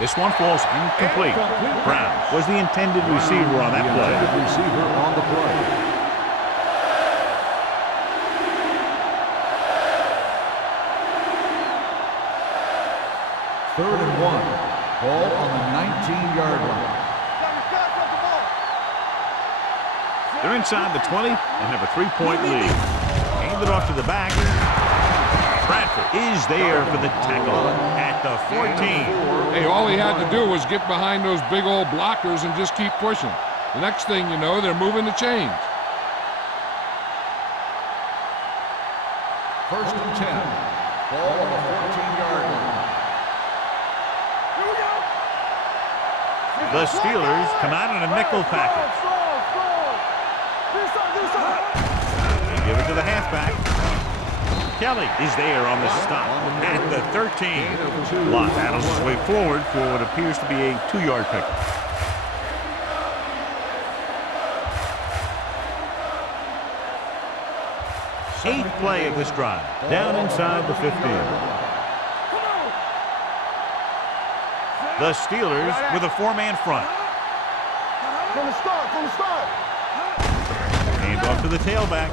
This one falls incomplete. Brown was the intended receiver on that play. Intended receiver on the play. Third and 1. Ball on the 19-yard line. They're inside the 20 and have a 3-point lead. Hand it off to the back. Bradford is there for the tackle at the 14. Hey, all he had to do was get behind those big old blockers and just keep pushing. The next thing you know, they're moving the chains. First and 10. Ball on the 14-yard line. The Steelers come out in a nickel package. They give it to the halfback. Kelly is there on the stop at the 13. Lott battles his way forward for what appears to be a 2-yard pickup. Eighth play of this drive, down inside the 15. The Steelers with a 4-man front. From the start. Hand off to the tailback.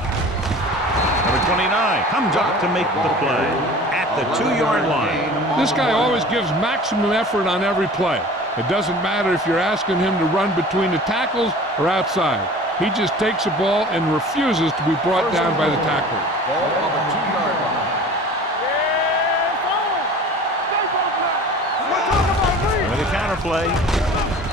Number 29 comes up to make the play at the 2-yard line. This guy always gives maximum effort on every play. It doesn't matter if you're asking him to run between the tackles or outside. He just takes the ball and refuses to be brought down by the tackler. Ball on the 2-yard line. With a counter play,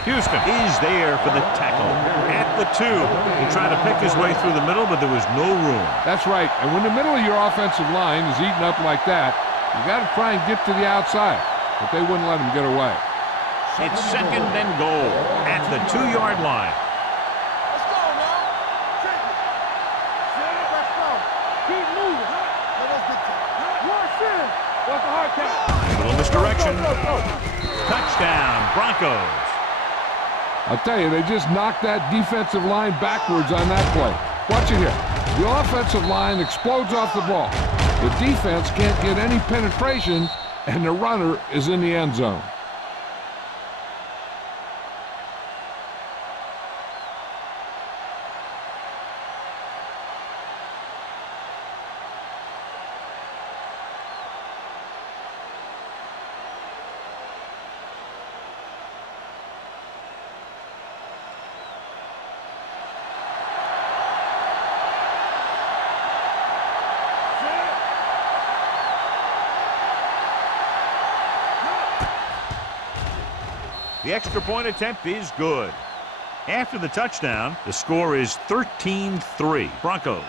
Houston is there for the tackle at the 2. He tried to pick his way through the middle, but there was no room. That's right. And when the middle of your offensive line is eaten up like that, you got to try and get to the outside. But they wouldn't let him get away. It's second and goal at the 2-yard line. Let's go now. Check it. Let's go. Keep moving. Let us get to it. Rush in. What's the hard count? A little misdirection. Touchdown, Broncos. I'll tell you, they just knocked that defensive line backwards on that play. Watch it here. The offensive line explodes off the ball. The defense can't get any penetration, and the runner is in the end zone. The extra point attempt is good. After the touchdown, the score is 13-3 Broncos.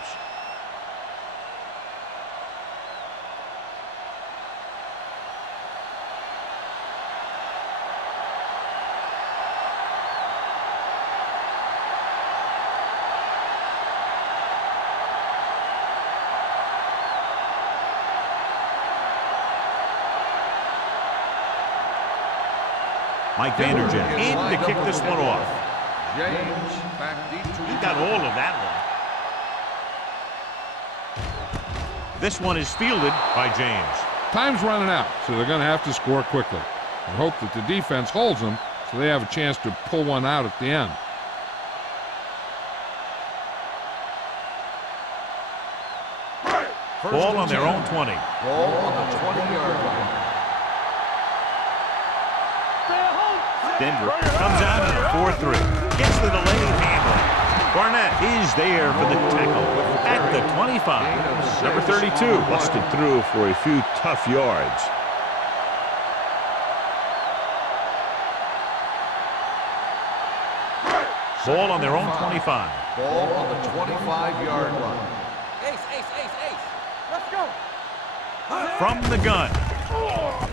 Mike Vanderjagt in to kick this one off. James back deep to He got all of that one. This one is fielded by James. Time's running out, so they're going to have to score quickly and hope that the defense holds them so they have a chance to pull one out at the end. Ball on their own 20. Ball on the 20-yard line. Denver comes out in a 4-3. Gets the delayed handling. Barnett is there for the tackle at the 25. Number 32 busted through for a few tough yards. Ball on their own 25. Ball on the 25-yard line. Ace. Let's go. From the gun.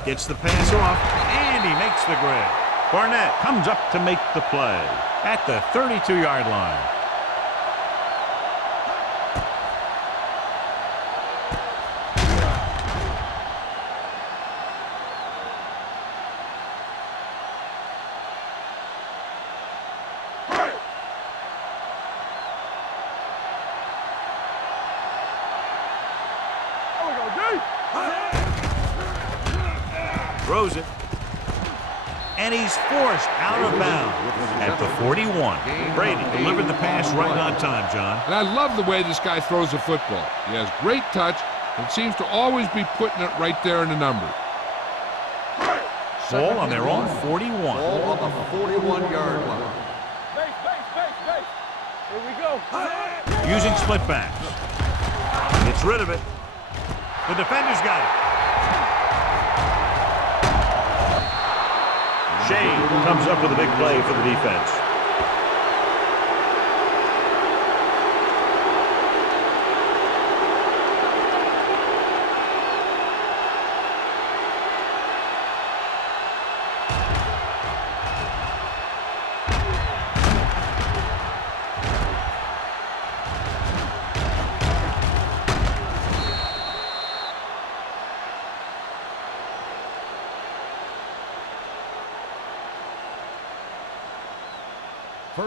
Gets the pass off, and he makes the grab. Barnett comes up to make the play at the 32-yard line. Throws it. And he's forced out of bounds at the 41. Brady delivered the pass right on time, John. And I love the way this guy throws the football. He has great touch and seems to always be putting it right there in the numbers. Ball on their own 41. Ball on the 41-yard line. Base. Here we go. Using split backs. Gets rid of it. The defender's got it. Shea comes up with a big play for the defense.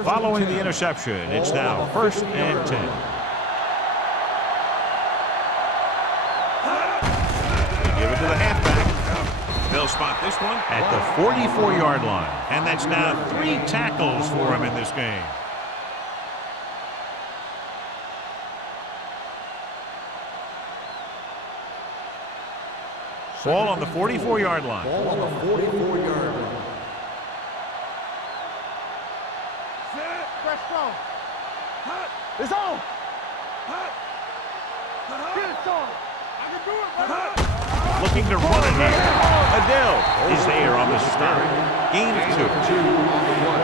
Following the interception, it's now 1st and 10. They give it to the halfback. They'll spot this one at the 44-yard line. And that's now 3 tackles for him in this game. Ball on the 44-yard line. Ball on the 44-yard line. It's on. Get it, Sean. I can do it, brother. Looking to run it here. Adele is there on the stop. Gain of 2. 2 on the play.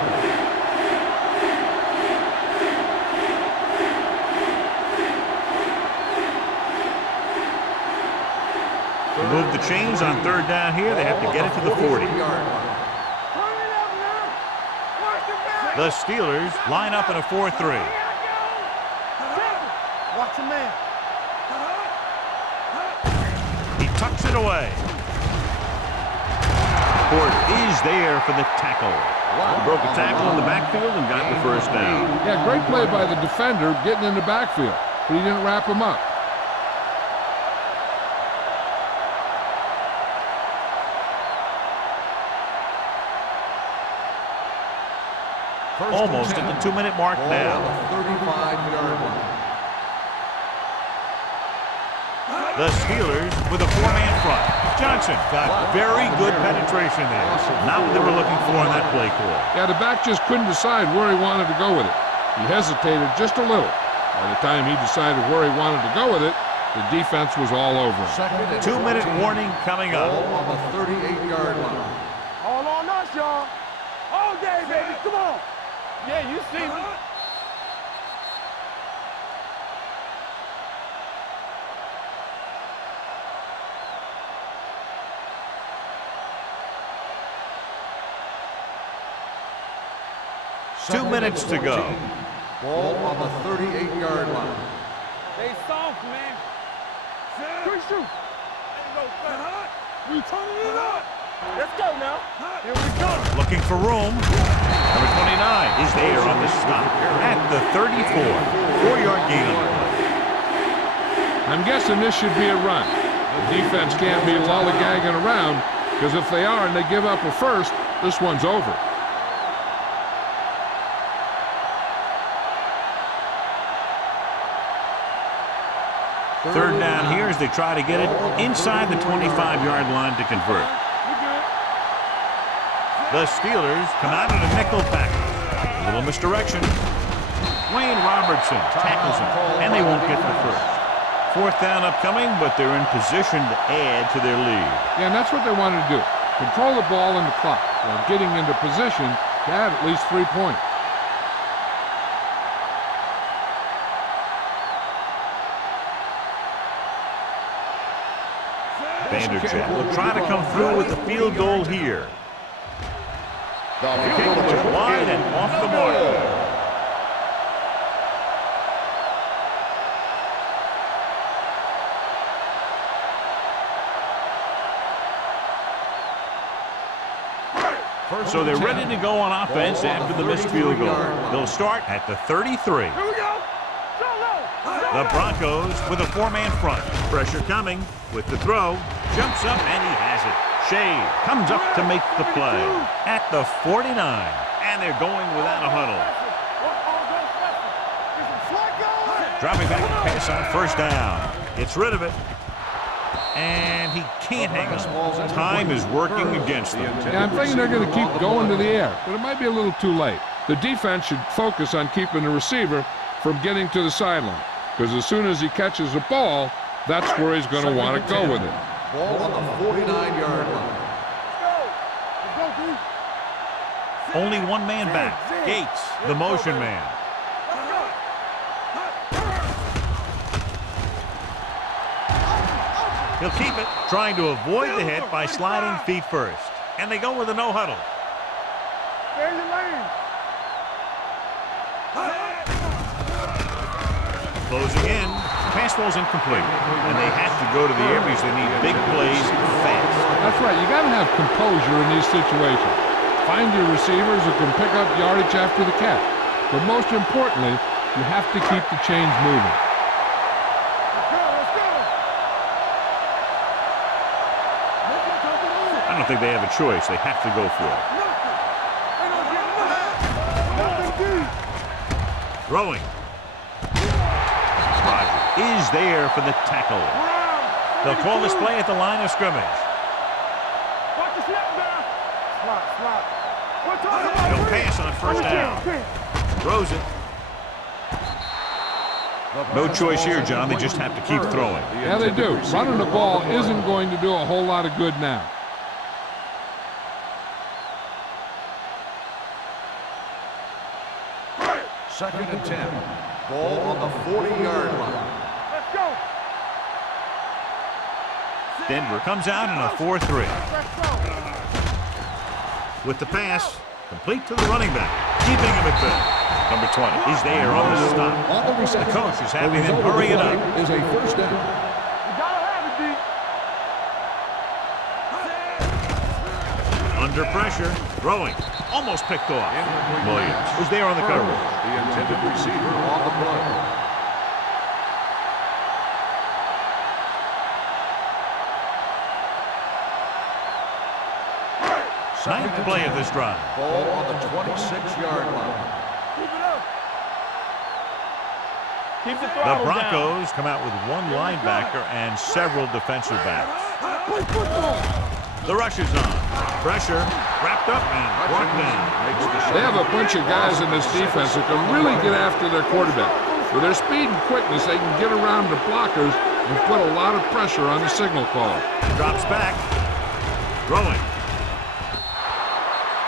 To move the chains on 3rd down here, they have to get it to the 40. The Steelers line up in a 4-3. Watch a man. He tucks it away. Ford is there for the tackle. He broke a tackle in the backfield and got the 1st down. Yeah, great play by the defender getting in the backfield, but he didn't wrap him up. Almost at the 2-minute mark now. Ball on the 35-yard line. The Steelers with a 4-man front. Johnson got very good penetration there. Not what they were looking for on that play call. Yeah, the back just couldn't decide where he wanted to go with it. He hesitated just a little. By the time he decided where he wanted to go with it, the defense was all over him. 2-minute warning coming up. Ball on the 38-yard line. All on us, y'all. day, baby. Come on. Yeah, you see me. Two minutes to go. Ball on the 38-yard line. They soft, man. Quick shoot. We turning it up. Let's go now. Here we go. Looking for room. Number 29 is there on the stop at the 34. 4-yard gain on the play. I'm guessing this should be a run. The defense can't be lollygagging around, because if they are and they give up a first, this one's over. Third down here as they try to get it inside the 25-yard line to convert. The Steelers come out in a nickel package. A little misdirection. Wayne Robertson tackles him, and they won't get the first. Fourth down upcoming, but they're in position to add to their lead. Yeah, and that's what they want to do. Control the ball and the clock while getting into position to add at least 3 points. Vanderjagt will try to come through with the field goal here. The kick was wide and off the mark. So they're ready to go on offense after the missed field goal. They'll start at the 33. Here we go. The Broncos with a 4-man front. Pressure coming with the throw. Jumps up and he has it. Shea comes up to make the play at the 49. And they're going without a huddle. Dropping back to pass on first down. Gets rid of it. And he can't hang on. Time is working against them. Yeah, I'm thinking they're going to keep going to the air, but it might be a little too late. The defense should focus on keeping the receiver from getting to the sideline, because as soon as he catches the ball, that's where he's going to want to go with it. Ball on the 49-yard line. Only one man back. Gates, the motion man. He'll keep it, trying to avoid the hit by sliding feet first. And they go with a no huddle. Stay in your lane. Closing in. Pass ball's incomplete. And they have to go to the air because they need big plays fast. That's right. You got to have composure in these situations. Find your receivers who can pick up yardage after the catch. But most importantly, you have to keep the chains moving. I don't think they have a choice. They have to go for it. Throwing. Roger is there for the tackle. They'll call this play at the line of scrimmage. They'll pass on first down. Throws it. No choice here, John. They just have to keep throwing. Yeah, they do. Running the ball isn't going to do a whole lot of good now. Second and 10. Ball on the 40-yard line. Let's go. Denver comes out in a 4-3. With the pass, complete to the running back. Keeping him at bay. Number 20 is there on the stop. On the reception. The coach is having them hurry it up. Is a first down. You gotta have it, D. Under pressure, throwing. Almost picked off. Williams was there on the cover. The intended receiver on the play. Ninth play of this drive. Ball on the 26-yard line. Keep it up. Keep the The throttle Broncos come out with one linebacker and several defensive backs. The rush is on. Pressure, wrapped up and brought down. They have a bunch of guys in this defense that can really get after their quarterback. With their speed and quickness, they can get around the blockers and put a lot of pressure on the signal caller. Drops back. Throwing.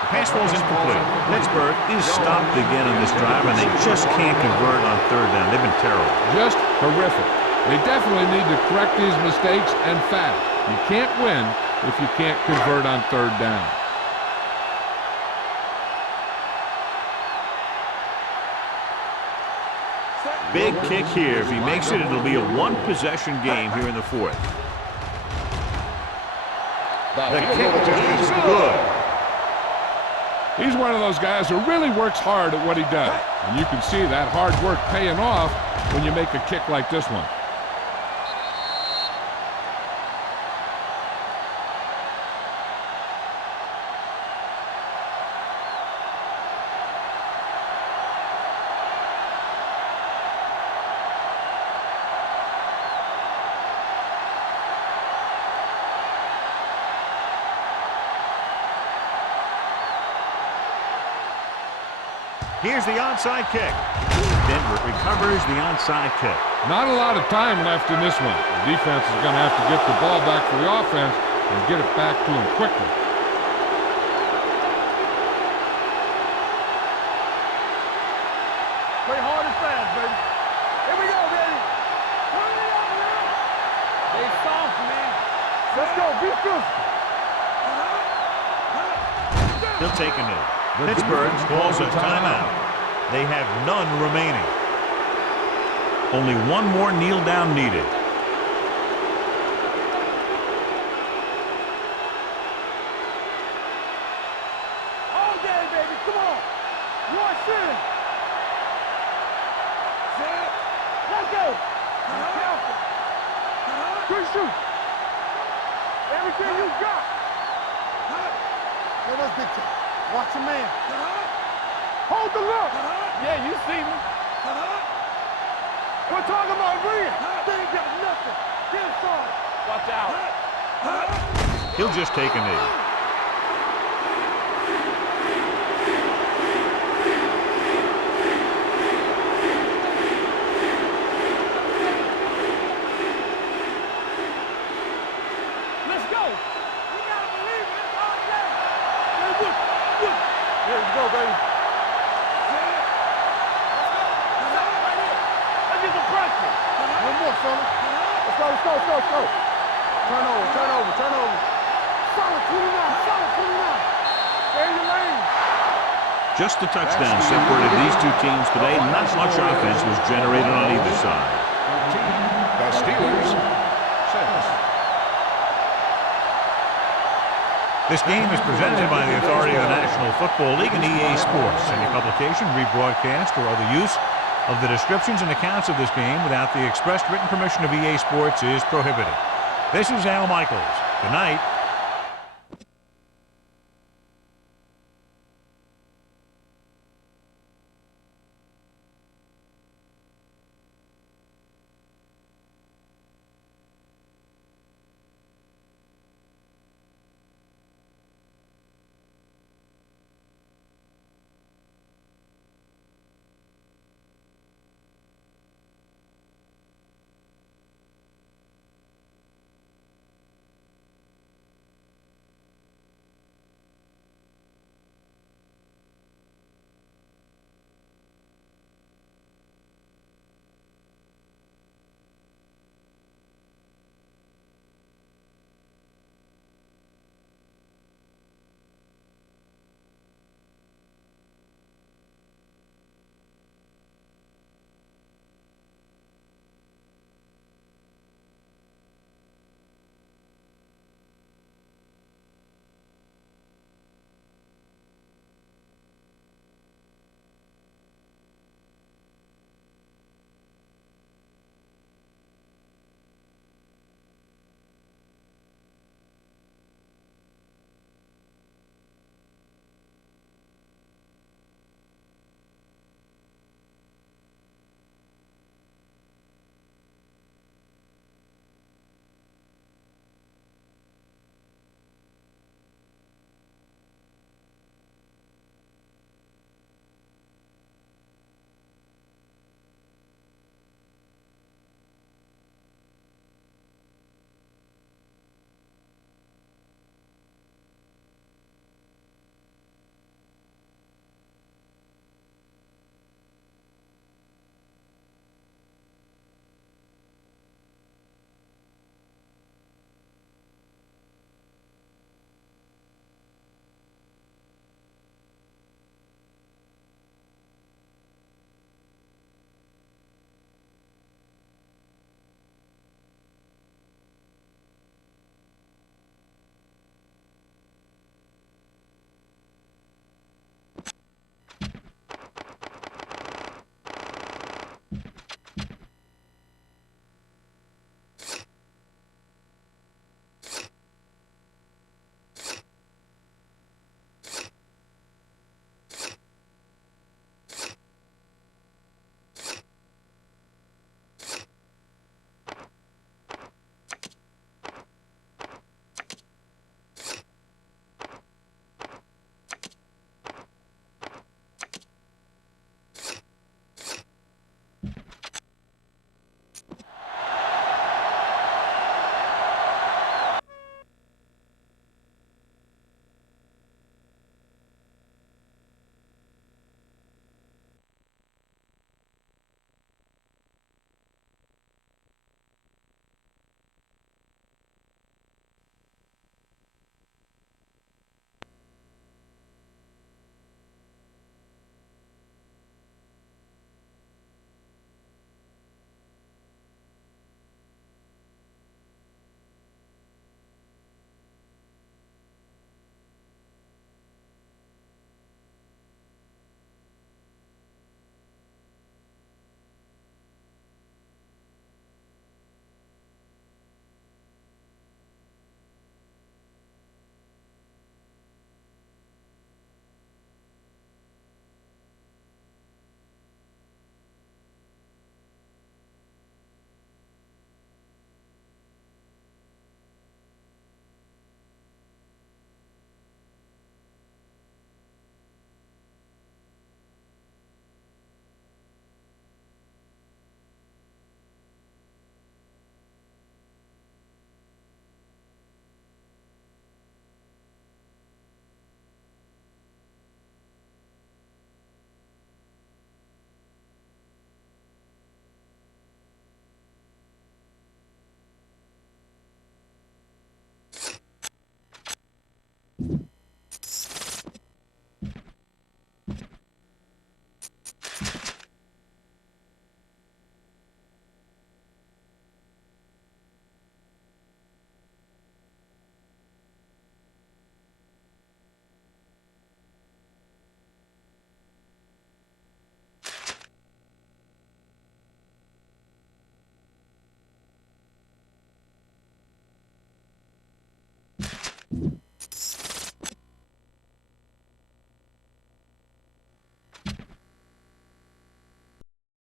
The Pass falls incomplete. Pittsburgh is stopped again on this drive, and they just can't convert on third down. They've been terrible. Just horrific. They definitely need to correct these mistakes and fast. You can't win if you can't convert on third down. Big kick here. If he makes it, it'll be a one-possession game here in the fourth. The kick is good. He's one of those guys who really works hard at what he does. And you can see that hard work paying off when you make a kick like this one. Here's the onside kick. Denver recovers the onside kick. Not a lot of time left in this one. The defense is going to have to get the ball back for the offense and get it back to him quickly. Play hard and fast, baby. Here we go, baby. Turn it up now. They soft, man. Let's go. Be physical. He'll take a knee. Pittsburgh calls a timeout. They have none remaining. Only one more kneel down needed. All day, baby. Come on. Rush in. Let's go. Careful. Good shoot. Everything you got. Let us dictate. Watch your man. Hold the look. Yeah, you see me. We're talking about Reed. They ain't got nothing. Get inside. Watch out. He'll just take a knee. Let's go. We gotta believe it. It's all day. Hey, look. Here we go, baby. Let's get some pressure. One more, fella. Let's go. Turn over. Solid 29. Stay in your lane. Just the touchdown separated these two teams today. Not much offense was generated on either side. The Steelers 6. This game is presented by the authority of the National Football League and EA Sports. Any publication, rebroadcast, or other use of the descriptions and accounts of this game without the expressed written permission of EA Sports is prohibited. This is Al Michaels. Good night.